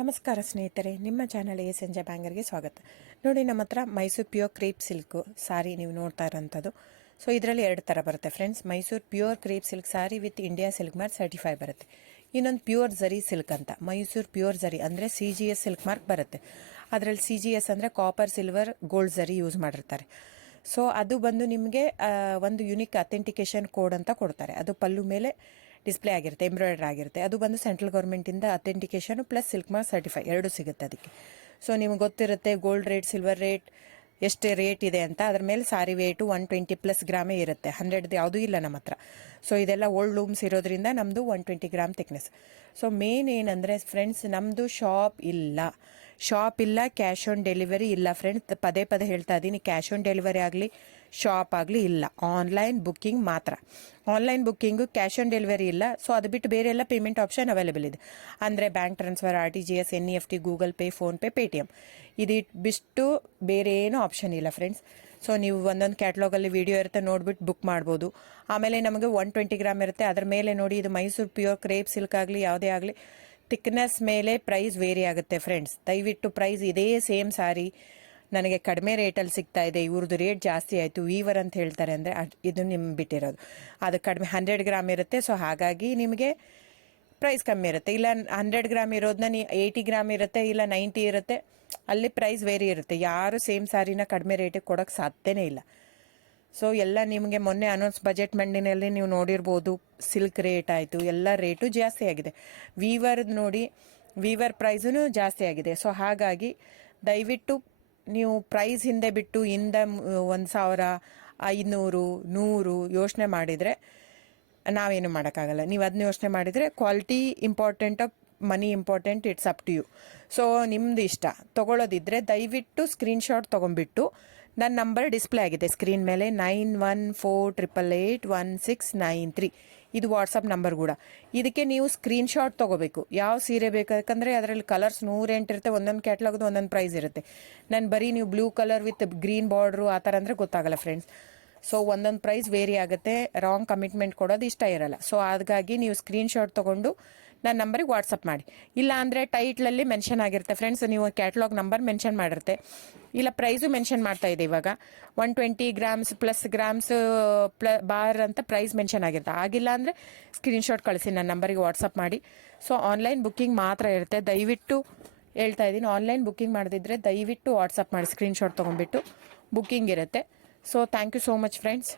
ನಮಸ್ಕಾರ ಸ್ನೇಹಿತರೆ, ನಿಮ್ಮ ಚಾನಲ್ ಸಂಜೆ ಬ್ಯಾಂಗರ್ಗೆ ಸ್ವಾಗತ. ನೋಡಿ, ನಮ್ಮ ಹತ್ರ ಮೈಸೂರು ಪ್ಯೂರ್ ಕ್ರೇಪ್ ಸಿಲ್ಕ್ ಸಾರಿ ನೀವು ನೋಡ್ತಾ ಇರೋಂಥದ್ದು. ಸೊ ಇದರಲ್ಲಿ ಎರಡು ಥರ ಬರುತ್ತೆ friends. Mysuru pure crepe silk sorry with India silk mark certify ಬರುತ್ತೆ. ಇನ್ನೊಂದು ಪ್ಯೂರ್ ಝರಿ ಸಿಲ್ಕ್ ಅಂತ, ಮೈಸೂರು ಪ್ಯೂರ್ ಝರಿ ಅಂದರೆ CGS ಸಿಲ್ಕ್ ಮಾರ್ಕ್ ಬರುತ್ತೆ. ಅದರಲ್ಲಿ CGS ಅಂದರೆ ಕಾಪರ್, ಸಿಲ್ವರ್, ಗೋಲ್ಡ್ ಝರಿ ಯೂಸ್ ಮಾಡಿರ್ತಾರೆ. ಸೊ ಅದು ಬಂದು ನಿಮಗೆ ಒಂದು ಯುನಿಕ್ ಅಥೆಂಟಿಕೇಶನ್ ಕೋಡ್ ಅಂತ ಕೊಡ್ತಾರೆ. ಅದು ಪಲ್ಲು ಮೇಲೆ ಡಿಸ್ಪ್ಲೇ ಆಗಿರುತ್ತೆ, ಎಂಬ್ರಾಯ್ಡ್ರಿ ಆಗಿರುತ್ತೆ. ಅದು ಬಂದು ಸೆಂಟ್ರಲ್ ಗೌರ್ಮೆಂಟಿಂದ authentication plus silk mark certify ಎರಡು ಸಿಗುತ್ತೆ ಅದಕ್ಕೆ. ಸೊ ನಿಮ್ಗೆ ಗೊತ್ತಿರುತ್ತೆ ಗೋಲ್ಡ್ ರೇಟ್, ಸಿಲ್ವರ್ ರೇಟ್ ಎಷ್ಟು ರೇಟ್ ಇದೆ ಅಂತ. ಅದ್ರ ಮೇಲೆ ಸಾರಿ ವೇಟು 120+ ಗ್ರಾಮೇ ಇರುತ್ತೆ, 100 ಯಾವುದೂ ಇಲ್ಲ ನಮ್ಮ ಹತ್ರ. ಸೊ ಇದೆಲ್ಲ ಓಲ್ಡ್ ಲೂಮ್ಸ್ ಇರೋದ್ರಿಂದ ನಮ್ಮದು 120 ಗ್ರಾಮ್ ಥಿಕ್ನೆಸ್. ಸೊ ಮೇನ್ ಏನಂದರೆ ಫ್ರೆಂಡ್ಸ್, ನಮ್ಮದು ಶಾಪ್ ಇಲ್ಲ, ಕ್ಯಾಶ್ ಆನ್ ಡೆಲಿವರಿ ಇಲ್ಲ ಫ್ರೆಂಡ್ಸ್. ಪದೇ ಪದೇ ಹೇಳ್ತಾ ಇದ್ದೀನಿ, ಕ್ಯಾಶ್ ಆನ್ ಡೆಲಿವರಿ ಆಗಲಿ ಶಾಪ್ ಆಗಲಿ ಇಲ್ಲ, ಆನ್ಲೈನ್ ಬುಕ್ಕಿಂಗ್ ಮಾತ್ರ. Online booking, cash on delivery ಇಲ್ಲ. ಸೊ ಅದು ಬಿಟ್ಟು ಬೇರೆ ಎಲ್ಲ ಪೇಮೆಂಟ್ ಆಪ್ಷನ್ ಅವೈಲೇಬಲ್ ಇದೆ. ಅಂದರೆ bank transfer, RTGS, NEFT, Google pay, PhonePe, Paytm. ಇದು ಬಿಟ್ಟು ಬೇರೆ ಏನೂ ಆಪ್ಷನ್ ಇಲ್ಲ ಫ್ರೆಂಡ್ಸ್. ಸೊ ನೀವು ಒಂದೊಂದು ಕ್ಯಾಟ್ಲಾಗಲ್ಲಿ ವಿಡಿಯೋ ಇರುತ್ತೆ, ನೋಡ್ಬಿಟ್ಟು ಬುಕ್ ಮಾಡ್ಬೋದು. ಆಮೇಲೆ ನಮಗೆ 120 ಗ್ರಾಮ್ ಇರುತ್ತೆ. ಅದ್ರ ಮೇಲೆ ನೋಡಿ, ಇದು ಮೈಸೂರು ಪ್ಯೂರ್ ಕ್ರೇಪ್ ಸಿಲ್ಕ್ ಆಗಲಿ ಯಾವುದೇ ಆಗಲಿ ಥಿಕ್ನೆಸ್ ಮೇಲೆ ಪ್ರೈಸ್ ವೇರಿ ಆಗುತ್ತೆ ಫ್ರೆಂಡ್ಸ್. ದಯವಿಟ್ಟು ಪ್ರೈಸ್ ಇದೇ ಸೇಮ್ ಸಾರಿ ನನಗೆ ಕಡಿಮೆ ರೇಟಲ್ಲಿ ಸಿಗ್ತಾ ಇದೆ, ಇವ್ರದ್ದು ರೇಟ್ ಜಾಸ್ತಿ ಆಯಿತು ವೀವರ್ ಅಂತ ಹೇಳ್ತಾರೆ ಅಂದರೆ ಇದು ನಿಮ್ಗೆ ಬಿಟ್ಟಿರೋದು. ಅದು ಕಡಿಮೆ 100 ಗ್ರಾಮ್ ಇರುತ್ತೆ. ಸೊ ಹಾಗಾಗಿ ನಿಮಗೆ ಪ್ರೈಸ್ ಕಮ್ಮಿ ಇರುತ್ತೆ. ಇಲ್ಲ 100 ಗ್ರಾಮ್ ಇರೋದನ್ನ 80 ಗ್ರಾಮ್ ಇರುತ್ತೆ, ಇಲ್ಲ 90 ಇರುತ್ತೆ, ಅಲ್ಲಿ ಪ್ರೈಸ್ ವೇರಿ ಇರುತ್ತೆ. ಯಾರು ಸೇಮ್ ಸಾರಿನ ಕಡಿಮೆ ರೇಟಿಗೆ ಕೊಡೋಕ್ಕೆ ಸಾಧ್ಯನೇ ಇಲ್ಲ. ಸೊ ಎಲ್ಲ ನಿಮಗೆ ಮೊನ್ನೆ ಅನೌನ್ಸ್ ಬಜೆಟ್ ಮಂಡಿನಲ್ಲಿ ನೀವು ನೋಡಿರ್ಬೋದು, ಸಿಲ್ಕ್ ರೇಟ್ ಆಯಿತು, ಎಲ್ಲ ರೇಟು ಜಾಸ್ತಿ ಆಗಿದೆ. ವೀವರ್ದು ನೋಡಿ, ವೀವರ್ ಪ್ರೈಸೂ ಜಾಸ್ತಿ ಆಗಿದೆ. ಸೊ ಹಾಗಾಗಿ ದಯವಿಟ್ಟು ನೀವು ಪ್ರೈಸ್ ಹಿಂದೆ ಬಿಟ್ಟು 1,000, 500, 100 ಯೋಚನೆ ಮಾಡಿದರೆ ನಾವೇನು ಮಾಡೋಕ್ಕಾಗಲ್ಲ. ನೀವು ಅದನ್ನ ಯೋಚನೆ ಮಾಡಿದರೆ quality important, money important, it's up to you. So ನಿಮ್ದು ಇಷ್ಟ. ತೊಗೊಳ್ಳೋದಿದ್ರೆ ದಯವಿಟ್ಟು ಸ್ಕ್ರೀನ್ಶಾಟ್ ತೊಗೊಂಡ್ಬಿಟ್ಟು, ನನ್ನ ನಂಬರ್ ಡಿಸ್ಪ್ಲೇ ಆಗಿದೆ ಸ್ಕ್ರೀನ್ ಮೇಲೆ, 9148881693. ಇದು ವಾಟ್ಸಪ್ ನಂಬರ್ ಕೂಡ. ಇದಕ್ಕೆ ನೀವು ಸ್ಕ್ರೀನ್ಶಾಟ್ ತೊಗೋಬೇಕು. ಯಾವ ಸೀರೆ ಬೇಕಂದ್ರೆ ಅದರಲ್ಲಿ ಕಲರ್ಸ್ 108 ಇರುತ್ತೆ, ಒಂದೊಂದು ಕ್ಯಾಟ್ಲಾಗ್ದು ಒಂದೊಂದು ಪ್ರೈಸ್ ಇರುತ್ತೆ. ನಾನು ಬರೀ ನೀವು blue colour with green border ಆ ಥರ ಅಂದರೆ ಗೊತ್ತಾಗಲ್ಲ ಫ್ರೆಂಡ್ಸ್. ಸೊ ಒಂದೊಂದು ಪ್ರೈಸ್ ವೇರಿ ಆಗುತ್ತೆ, ರಾಂಗ್ ಕಮಿಟ್ಮೆಂಟ್ ಕೊಡೋದು ಇಷ್ಟ ಇರಲ್ಲ. ಸೊ ಹಾಗಾಗಿ ನೀವು ಸ್ಕ್ರೀನ್ಶಾಟ್ ತೊಗೊಂಡು ನನ್ನ ನಂಬರಿಗೆ ವಾಟ್ಸಪ್ ಮಾಡಿ. ಇಲ್ಲ ಅಂದರೆ ಟೈಟ್ಲಲ್ಲಿ ಮೆನ್ಷನ್ ಆಗಿರುತ್ತೆ ಫ್ರೆಂಡ್ಸ್, ನೀವು ಕ್ಯಾಟ್ಲಾಗ್ ನಂಬರ್ ಮೆನ್ಷನ್ ಮಾಡಿರುತ್ತೆ, ಇಲ್ಲ ಪ್ರೈಸು ಮೆನ್ಷನ್ ಮಾಡ್ತಾ ಇದೆ. ಇವಾಗ 120 ಗ್ರಾಮ್ಸ್ ಪ್ಲಸ್ ಗ್ರಾಮ್ಸ್ ಬಾರ್ ಅಂತ ಪ್ರೈಸ್ ಮೆನ್ಷನ್ ಆಗಿರುತ್ತೆ. ಆಗಿಲ್ಲ ಅಂದರೆ ಸ್ಕ್ರೀನ್ಶಾಟ್ ಕಳಿಸಿ, ನನ್ನ ನಂಬರಿಗೆ ವಾಟ್ಸಪ್ ಮಾಡಿ. ಸೊ ಆನ್ಲೈನ್ ಬುಕ್ಕಿಂಗ್ ಮಾತ್ರ ಇರುತ್ತೆ. ದಯವಿಟ್ಟು ಹೇಳ್ತಾ ಇದ್ದೀನಿ, ಆನ್ಲೈನ್ ಬುಕ್ಕಿಂಗ್ ಮಾಡದಿದ್ದರೆ ದಯವಿಟ್ಟು ವಾಟ್ಸಪ್ ಮಾಡಿ, ಸ್ಕ್ರೀನ್ಶಾಟ್ ತೊಗೊಂಡ್ಬಿಟ್ಟು ಬುಕ್ಕಿಂಗ್ ಇರುತ್ತೆ. So thank you so much friends.